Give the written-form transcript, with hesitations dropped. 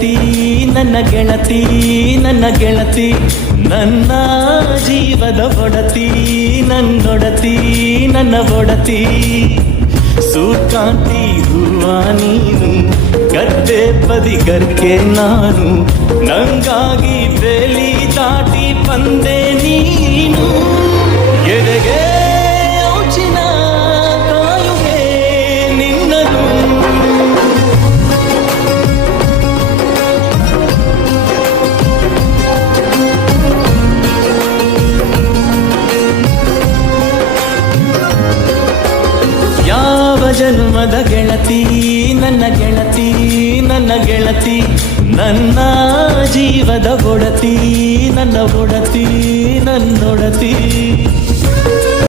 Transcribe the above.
ಗೆಳತಿ ನನ್ನ ಗೆಳತಿ ನನ್ನ ಗೆಳತಿ ನನ್ನ ಜೀವದ ಒಡತಿ ನನ್ನೊಡತಿ ನನ್ನ ಒಡತಿ ಸೂರ್ಕಾಂತಿ ಹೂವ ನೀನು ಗದ್ದೆ ಬದಿಗರ್ಕೆ ನಾನು ನಂಗಾಗಿ ಬೇಲಿ ದಾಟಿ ಬಂದೆ ನೀನು ಎದೆಗೆ ಔಚಿನ ಕಾಯುವೆ ನಿನ್ನನು ಯಾವ ಜನ್ಮದ ಗೆಳತಿ ನನ್ನ ಗೆಳತಿ ನನ್ನ ಗೆಳತಿ ನನ್ನ ಜೀವದ ಒಡತಿ ನನ್ನ ಒಡತಿ ನನ್ನೊಡತಿ